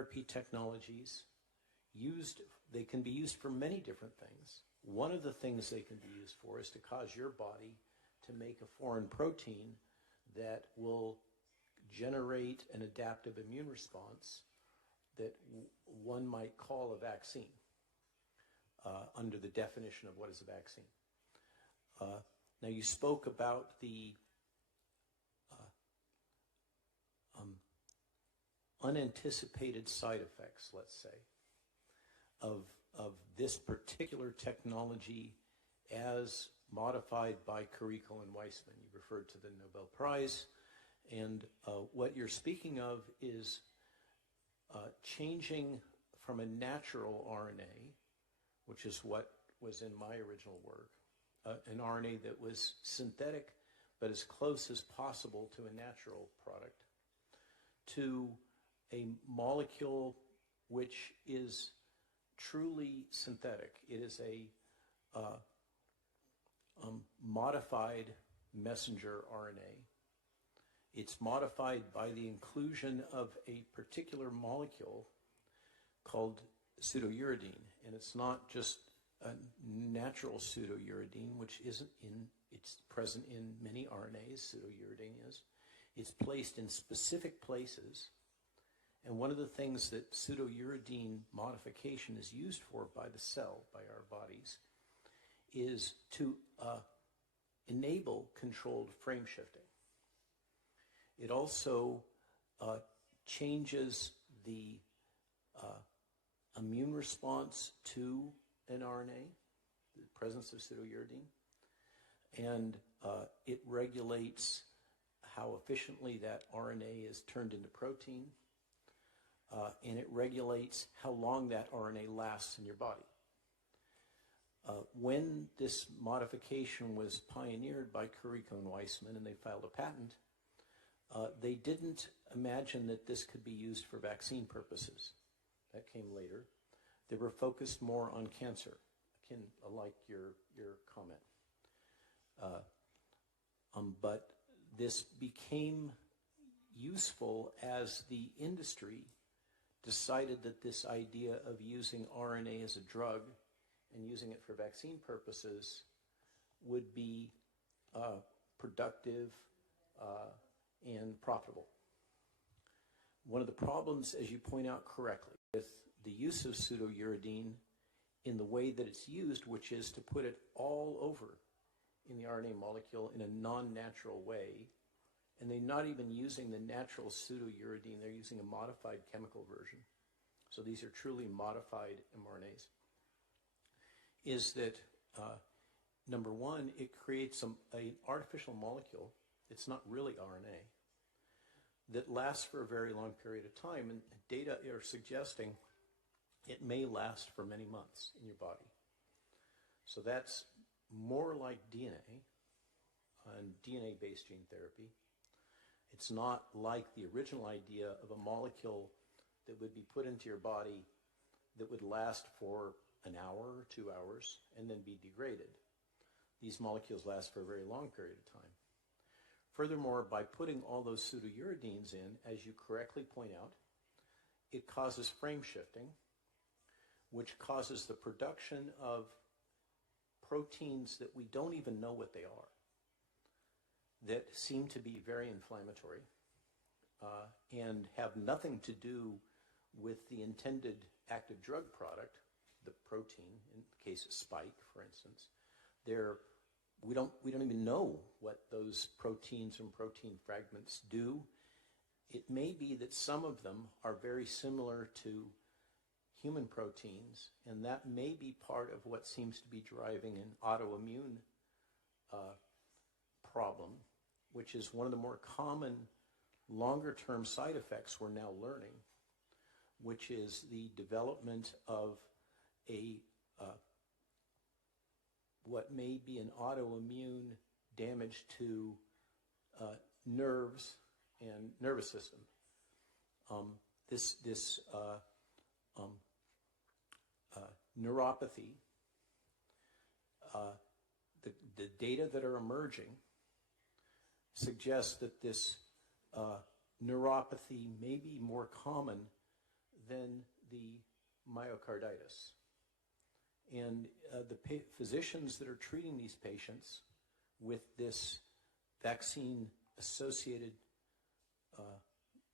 therapy technologies they can be used for many different things. One of the things they can be used for is to cause your body to make a foreign protein that will generate an adaptive immune response that one might call a vaccine under the definition of what is a vaccine. Now you spoke about the unanticipated side effects, let's say, of this particular technology as modified by Carrico and Weissman. You referred to the Nobel Prize, and what you're speaking of is changing from a natural RNA, which is what was in my original work, an RNA that was synthetic but as close as possible to a natural product, to a molecule which is truly synthetic. It is a modified messenger RNA. It's modified by the inclusion of a particular molecule called pseudouridin, and it's not just a natural pseudouridin, which it's present in many RNAs. Pseudouridin is. It's placed in specific places, and one of the things that pseudouridin modification is used for by the cell, by our bodies, is to enable controlled frame shifting. It also changes the immune response to an RNA, the presence of pseudouridin, and it regulates how efficiently that RNA is turned into protein, and it regulates how long that RNA lasts in your body. When this modification was pioneered by Carrico and Weissman, and they filed a patent, they didn't imagine that this could be used for vaccine purposes. That came later. They were focused more on cancer, like your comment. But this became useful as the industry decided that this idea of using RNA as a drug and using it for vaccine purposes would be productive and profitable. One of the problems, as you point out correctly, with the use of pseudouridin in the way that it's used, which is to put it all over in the RNA molecule in a non-natural way, and they're not even using the natural pseudouridin, they're using a modified chemical version. So these are truly modified mRNAs. Is that, number one, it creates an artificial molecule, it's not really RNA, that lasts for a very long period of time, and data are suggesting it may last for many months in your body. So that's more like DNA and DNA-based gene therapy. It's not like the original idea of a molecule that would be put into your body that would last for an hour or 2 hours and then be degraded. These molecules last for a very long period of time. Furthermore, by putting all those pseudouridins in, as you correctly point out, it causes frame shifting, which causes the production of proteins that we don't even know what they are, that seem to be very inflammatory and have nothing to do with the intended active drug product, the protein, in the case of spike, for instance. We don't even know what those proteins and protein fragments do. It may be that some of them are very similar to human proteins, and that may be part of what seems to be driving an autoimmune problem, which is one of the more common longer-term side effects we're now learning, which is the development of what may be an autoimmune damage to nerves and nervous system. This neuropathy, the data that are emerging suggests that this neuropathy may be more common than the myokarditis. And the physicians that are treating these patients with this vaccine-associated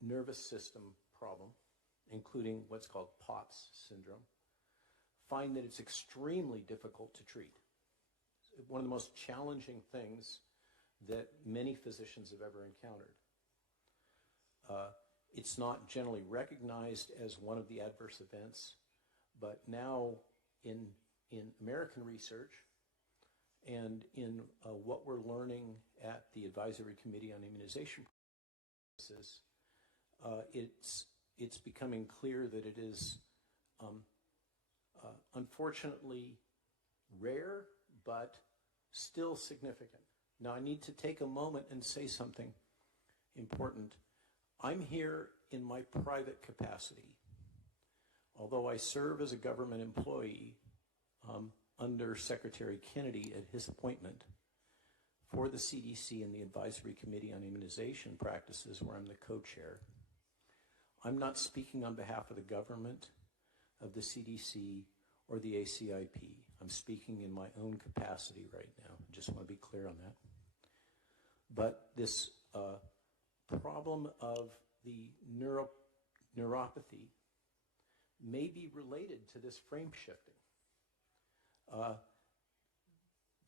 nervous system problem, including what's called POTS syndrome, find that it's extremely difficult to treat. It's one of the most challenging things that many physicians have ever encountered. It's not generally recognized as one of the adverse events, but now in American research and in what we're learning at the Advisory Committee on Immunization Practices, it's becoming clear that it is unfortunately rare, but still significant. Now, I need to take a moment and say something important. I'm here in my private capacity. Although I serve as a government employee under Secretary Kennedy at his appointment for the CDC and the Advisory Committee on Immunization Practices, where I'm the co-chair, I'm not speaking on behalf of the government, of the CDC, or the ACIP. I'm speaking in my own capacity right now. I just want to be clear on that. But this problem of the neuropathy may be related to this frame shifting.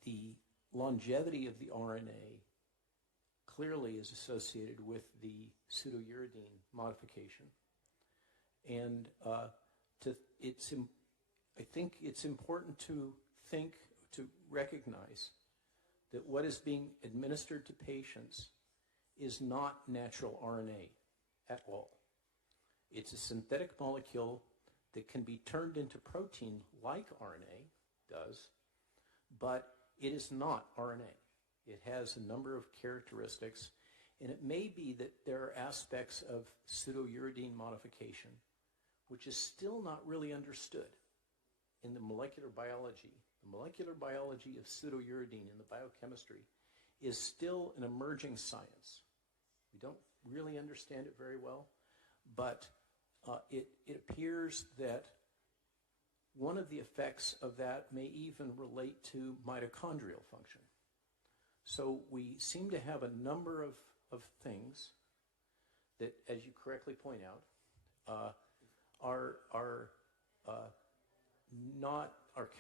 The longevity of the RNA clearly is associated with the pseudouridine modification. And I think it's important to recognize that what is being administered to patients is not natural RNA at all. It's a synthetic molecule that can be turned into protein like RNA does, but it is not RNA. It has a number of characteristics, and it may be that there are aspects of pseudouridine modification which is still not really understood in the molecular biology. The molecular biology of pseudouridine in the biochemistry is still an emerging science. We don't really understand it very well, but it appears that one of the effects of that may even relate to mitochondrial function. So we seem to have a number of things that, as you correctly point out, are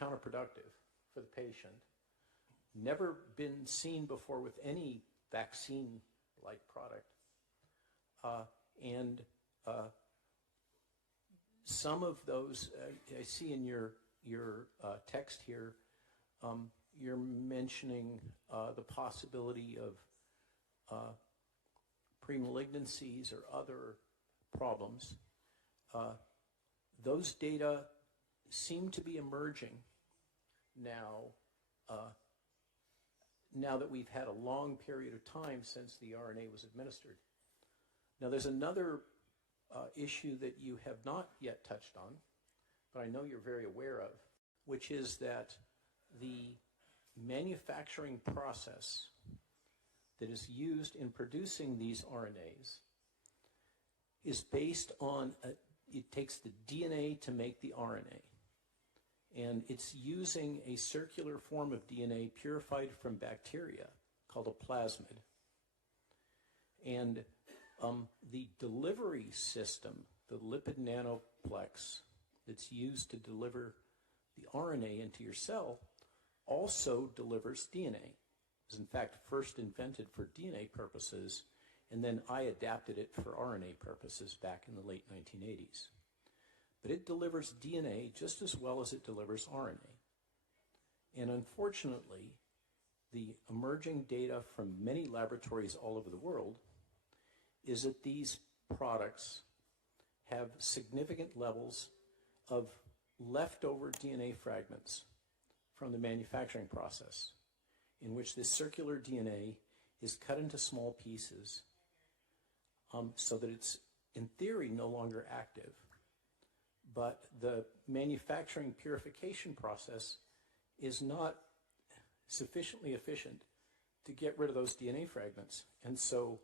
counterproductive for the patient, never been seen before with any vaccine-like product, and some of those I see in your text here. You're mentioning the possibility of premalignancies or other problems. Those data seem to be emerging now, now that we've had a long period of time since the RNA was administered. Now, there's another issue that you have not yet touched on, but I know you're very aware of, which is that the manufacturing process that is used in producing these RNAs is based on, it takes the DNA to make the RNA. And it's using a circular form of DNA purified from bacteria called a plasmid. And the delivery system, the lipid nanoplex that's used to deliver the RNA into your cell, also delivers DNA. It was in fact first invented for DNA purposes, and then I adapted it for RNA purposes back in the late 1980s. But it delivers DNA just as well as it delivers RNA. And unfortunately, the emerging data from many laboratories all over the world is that these products have significant levels of leftover DNA fragments from the manufacturing process, in which this circular DNA is cut into small pieces so that it's, in theory, no longer active. But the manufacturing purification process is not sufficiently efficient to get rid of those DNA fragments. And so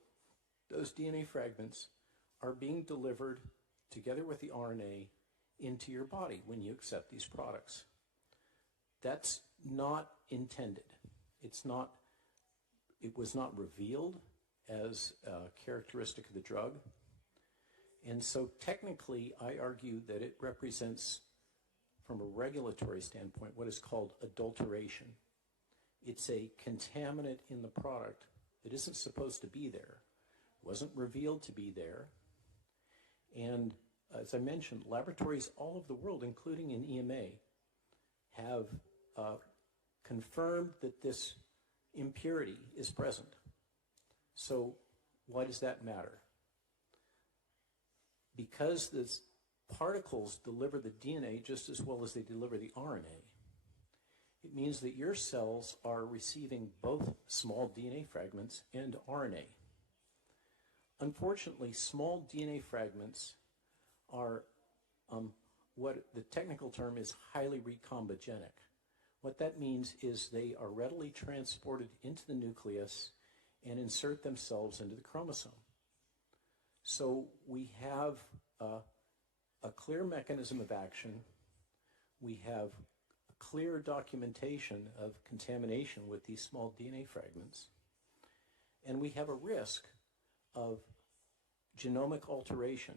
those DNA fragments are being delivered together with the RNA into your body when you accept these products. That's not intended. It was not revealed as a characteristic of the drug. And so technically, I argue that it represents, from a regulatory standpoint, what is called adulteration. It's a contaminant in the product that isn't supposed to be there, wasn't revealed to be there. And as I mentioned, laboratories all over the world, including in EMA, have confirmed that this impurity is present. So why does that matter? Because the particles deliver the DNA just as well as they deliver the RNA, it means that your cells are receiving both small DNA fragments and RNA. Unfortunately, small DNA fragments are what the technical term is highly recombogenic. What that means is they are readily transported into the nucleus and insert themselves into the chromosome. So we have a clear mechanism of action. We have a clear documentation of contamination with these small DNA fragments. And we have a risk of genomic alteration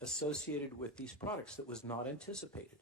associated with these products that was not anticipated.